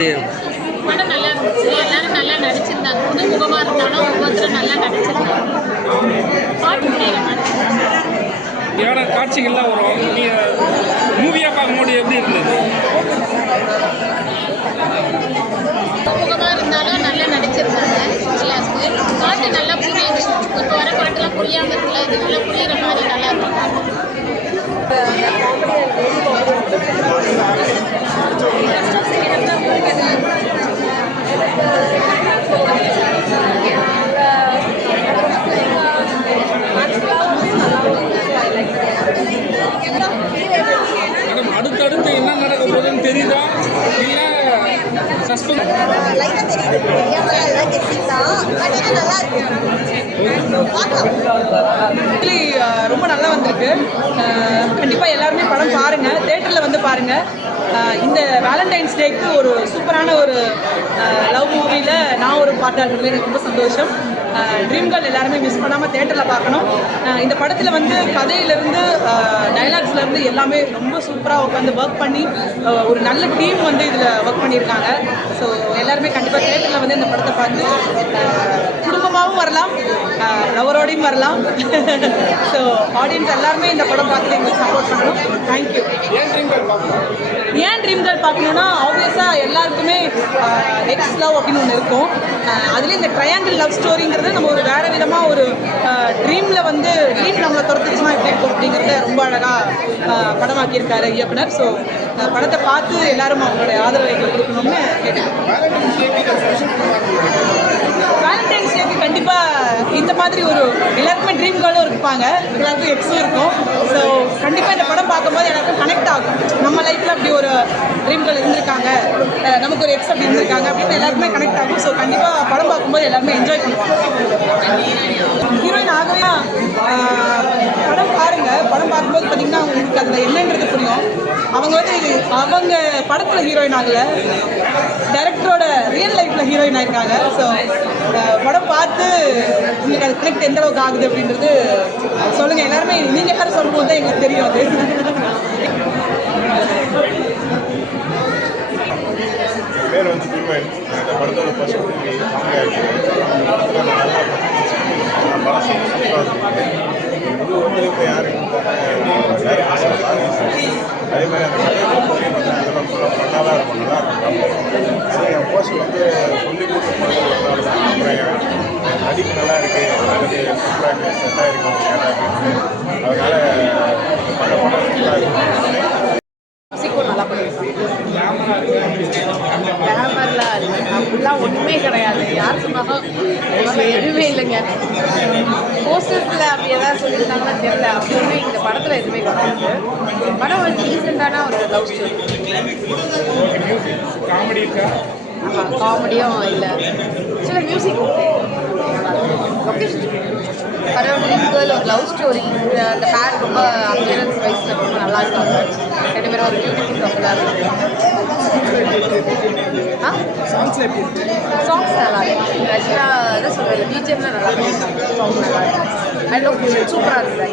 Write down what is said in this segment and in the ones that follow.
படம் நல்லா இருந்துச்சு. எல்லாரும் நல்லா நடிச்சிருந்தாங்க. புது முகமாக இருந்தாலும் ஒவ்வொருத்தரும் நல்லா நடிச்சிருந்தாங்க. பாட்டு ஏன்னா காட்சிகள்லாம் வரும். நீங்கள் மூவியாக பார்க்கும்போது எப்படி இருந்தது? முகமாக இருந்தாலும் நல்லா நடிச்சிருந்தாங்க. எல்லாத்துக்கு பாட்டு நல்லா புரியுது. இப்போ வர பாட்டுலாம் புரியாமல் இருக்குல்ல, இது நல்லா புரியுற மாதிரி நல்லா இருக்கும். மேடம் அடுத்தடுத்து என்ன நடக்க போகுதுன்னு தெரியுதா இல்லை சஸ்பென்ஸ்? ரொம்ப நல்லா வந்திருக்கு. கண்டிப்பாக எல்லாருமே படம் பாருங்கள், தேட்டரில் வந்து பாருங்கள். இந்த வேலண்டைன்ஸ் டேக்கு ஒரு சூப்பரான ஒரு லவ் மூவியில் நான் ஒரு பார்ட்டாக இருக்கிறது எனக்கு ரொம்ப சந்தோஷம். ட்ரீம் கேர்ள் எல்லாருமே மிஸ் பண்ணாமல் தேட்டரில் பார்க்கணும். இந்த படத்தில் வந்து கதையிலேருந்து டைலாக்ஸ்லேருந்து எல்லாமே ரொம்ப சூப்பராக உட்காந்து ஒர்க் பண்ணி ஒரு நல்ல டீம் வந்து இதில் ஒர்க் பண்ணியிருக்காங்க. ஸோ எல்லாருமே கண்டிப்பாக தேட்டரில் வந்து இந்த படத்தை பார்த்து குடும்பமாகவும் வரலாம், லவரோடையும் வரலாம். ஸோ ஆடியன்ஸ் எல்லாருமே இந்த படம் பார்த்துட்டு எங்களுக்கு சப்போர்ட் பண்ணணும். தேங்க்யூ. ஏன் ட்ரீம் கேர்ள் பார்க்கணுன்னா ஆப்வியஸாக எல்லாருக்குமே எக்ஸ் லவ் அப்படின்னு ஒன்று இருக்கும். அதுலேயும் இந்த ட்ரையாங்கிள் லவ் ஸ்டோரிங்கிறது நம்ம ஒரு வேறு விதமாக ஒரு ட்ரீமில் வந்து ட்ரீம் நம்மளை துரத்துச்சுன்னா எப்படி இருக்கும் அப்படிங்கிறத ரொம்ப அழகாக படமாக்கியிருக்காரு இயக்குனர். ஸோ படத்தை பார்த்து எல்லாரும் அவங்களுடைய ஆதரவை கொடுக்கணும்னு கேட்டுக்கிறோம். வேலண்டைன்ஸ் டேக்கு கண்டிப்பாக இந்த மாதிரி ஒரு எல்லாருக்குமே ட்ரீம் கேர்ளும் இருப்பாங்க, எல்லாருக்கும் எக்ஸும் இருக்கும். ஸோ கண்டிப்பாக இந்த படம் பார்க்கும்போது எல்லாருக்கும் கனெக்ட் ஆகும். நம்ம லைஃப்பில் அப்படி ஒரு ட்ரீம் கேர்ள் இருந்திருக்காங்க, நமக்கு ஒரு எக்ஸ் அப்படி இருந்திருக்காங்க அப்படின்னு எல்லாருக்குமே கனெக்ட் ஆகும். ஸோ கண்டிப்பாக படம் பார்க்கும்போது எல்லாருமே என்ஜாய் பண்ணுவாங்க. ஹீரோயின் ஆகவே படம் பாருங்கள். படம் பார்க்கும்போது பார்த்தீங்கன்னா உங்களுக்கு அதில் என்னன்றது புரியும். அவங்க வந்து அவங்க படத்தில் ஹீரோயின் ஆகலை, டைரக்டரோட ரியல் லைஃப்பில் ஹீரோயின் ஆகிருக்காங்க. ஸோ படம் பார்த்து உங்களுக்கு அது கனெக்ட் எந்த அளவுக்கு ஆகுது அப்படின்றது சொல்லுங்கள். எல்லாருமே நீங்கள் எல்லாரும் சொல்லும்போது தான் எங்களுக்கு தெரியும் அது. பேர் வந்து தீபன். இந்த படத்தோட ஃபர்ஸ்ட் மூவி காமெடியாக இருக்குது. படத்தில் நல்லா படம் புது ஒத்துழைப்பு யாருக்கு அதே மாதிரி அந்த கதையை பார்த்தீங்கன்னா அதெல்லாம் ஃபுல்லாக பண்ணாதான் இருக்கும், நல்லா இருக்கும். அதே என் போஸ்ட் வந்து சொல்லி கொடுத்து போனது அப்புறம் நடிப்பு நல்லா இருக்குது, நல்லது சூப்பராக இருக்குது, செட்டாக இருக்குது கேட்டாங்க. அதனால் பல படம் சூப்பராக இருக்குது. நல்லா கேமரெலாம் இருக்குது அப்படிலாம் ஒன்றுமே கிடையாது. யார் சொன்னாலும் எதுவுமே இல்லைங்க. போஸ்டர்ஸில் அப்படி எதாவது சொல்லியிருந்தாங்கன்னா தெரியல. அப்படியுமே இந்த படத்தில் எதுவுமே கிடையாது. படம் வந்து ரீசெண்டான ஒரு லவ் ஸ்டோரி. காமெடியும் இல்லை, சில மியூசிக் ஓகே. லொக்கேஷன் படம் ட்ரீம் கேர்ள் ஒரு லவ் ஸ்டோரி. அந்த பேர் ரொம்ப அப்பியரன்ஸ் வைஸில் ரொம்ப நல்லா இருக்காங்க. ரெண்டு பேரும் ஒரு பியூட்டிஃபுல் கப்பலாக இருக்காங்க. சாங்ஸ் நல்லா இருக்கு. ஆக்சுவலாக என்ன சொல்கிறது, பிஜிஎம்லாம் நல்லா இருக்கு. சாங்ஸ் நல்லா இருக்கு. அண்ட் லொக்கேஷன் சூப்பராக இருக்குது.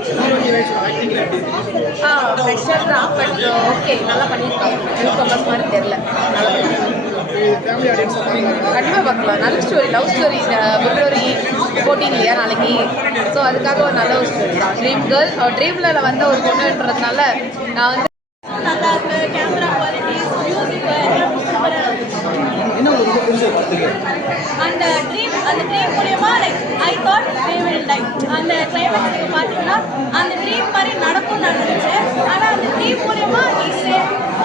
ஃப்ரெஷ்ஷர் தான், பட் ஓகே நல்லா பண்ணியிருக்காங்க. எனக்கு பர்பஸ் மாதிரி தெரில, நல்லா பண்ணியிருக்காங்க. கண்டிப்பாக பார்க்கலாம். நல்ல ஸ்டோரி, லவ் ஸ்டோரி. பிப்ரவரி 14 இல்லையா நாளைக்கு. ஸோ அதுக்காக ஒரு நல்ல ஒரு ஸ்டோரி தான். ட்ரீம் கேர்ள் ட்ரீமில் வந்த ஒரு பொண்ணுன்றதுனால நான் வந்து நல்லா இருக்கு. கேமரா குவாலிட்டிஸ், மியூசிக் எல்லாமே சூப்பராக இருக்கு. அந்த ட்ரீம் மூலியமா like I thought they will tie. அந்த கிளைமேக்ஸ் பார்த்தீங்கன்னா அந்த ட்ரீம் மாதிரி நடக்கும்னு நான் நினச்சேன். ஆனால் அந்த ட்ரீம் மூலியமா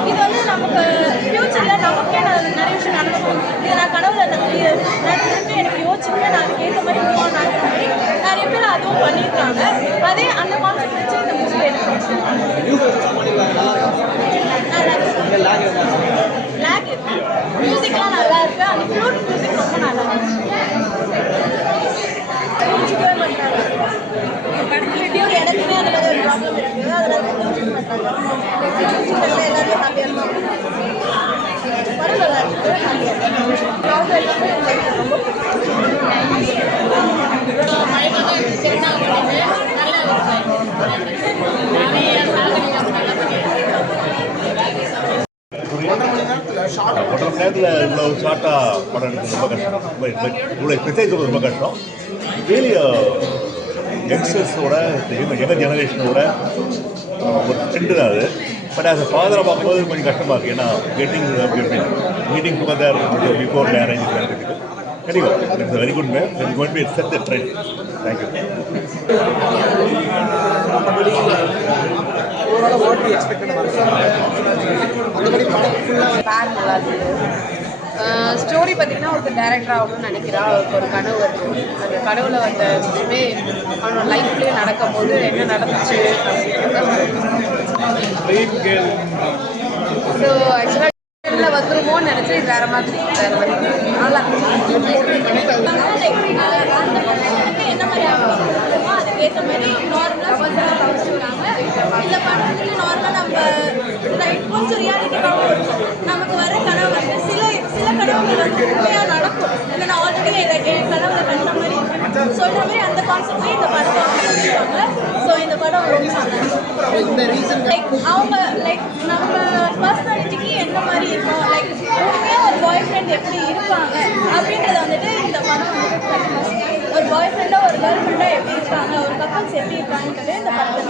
இது வந்து நமக்கு ஃப்யூச்சரில் நமக்கே நிறைய விஷயம் நடக்கும். இதை நான் கனவுல நடந்துட்டு எனக்கு யோசிச்சுட்டு நான் அதுக்கேற்ற மாதிரி மூவ் நடக்கிற மாதிரி நிறைய பேர் அதுவும் பண்ணியிருக்காங்க. அதே அந்த கான்செப்ட் வச்சு இந்த மூவி எடுத்து லேக் இருக்கு. மியூசிக்லாம் நல்லா இருக்கு. அந்த ஃப்ளூட் மியூசிக் ரொம்ப நல்லா இருக்கு. புரிஞ்சுக்கவே மாட்டாங்க. படத்தில் எனக்குமே அந்த மாதிரி ஒரு ப்ராப்ளம் இருக்குது. அதில் புரிஞ்சுக்க மாட்டாங்க. எல்லாருமே ஹாப்பியாக இருப்பாங்க. படம் நல்லா இருக்குது. ஹாப்பியாக எல்லாமே ரொம்ப மயமாக இருந்துச்சு. என்ன பண்ணிட்டு நல்லா நிறைய சாதனை நல்லா பண்ணிட்டு 1.5 மணி நேரத்தில் ஒன்றரை மணி நேரத்தில் இவ்வளோ ஷார்ட்டாக படம் எடுக்கிறது ரொம்ப கஷ்டம். இவ்வளோ ஸ்பெஷலைஸ் ரொம்ப கஷ்டம். ரியலி யங்ஸ்டர்ஸோட யங்க ஜெனரேஷனோட ஒரு ட்ரெண்டு தான் அது. பட் ஆஸ் அ ஃபாதரை பார்க்கும்போது கொஞ்சம் கஷ்டமாக இருக்குது. ஏன்னா மீட்டிங் டுகெதர் பிஃபோர் மேரேஜ் நடக்குது. கண்டிப்பாக it's very good ma'am. It's going to set the trend. Thank you. பேர் நல்லா இருக்குது. ஸ்டோரி பார்த்தீங்கன்னா ஒருத்தர் டேரக்டர் ஆகணும்னு நினைக்கிறா. அவருக்கு ஒரு கனவு வருது. அந்த கனவுல வந்த விஷயமே அவனோட லைஃப்லேயே நடக்கும் போது என்ன நடந்துச்சு ஸோ ஆக்சுவலாக வந்துருமோன்னு நினச்சி வேறு மாதிரி நல்லா என்ன மாதிரி அதுக்கேற்ற மாதிரி நார்மலாக காமிச்சிருக்காங்க. இந்த படம் வந்துட்டு நார்மலாக நம்ம கொஞ்சம் ரியாலிட்டிக்காகவும் இருக்கும். நமக்கு வர கனவு வந்து சில கனவுகள் வந்து உண்மையாக நடக்கும். இல்லை நான் ஆல்ரெடி என் கனவுல கண்ட மாதிரி சொல்கிற மாதிரி அந்த கான்செப்ட்லேயே இந்த படம் காமிச்சிருக்காங்க. ஸோ இந்த படம் ரொம்ப அவங்க நம்ம பர்சனாலிட்டிக்கு எந்த மாதிரி இருக்கும், உண்மையாக ஒரு பாய் ஃப்ரெண்ட் எப்படி இருப்பாங்க அப்படின்றத வந்துட்டு இந்த படம் வந்து ஒரு பாய் ஃப்ரெண்டாக ஒரு கேர்ள் ஃப்ரெண்டாக எப்படி இருப்பாங்க, ஒரு கப்பல்ஸ் எப்படி இருப்பாங்கன்றது இந்த படத்தை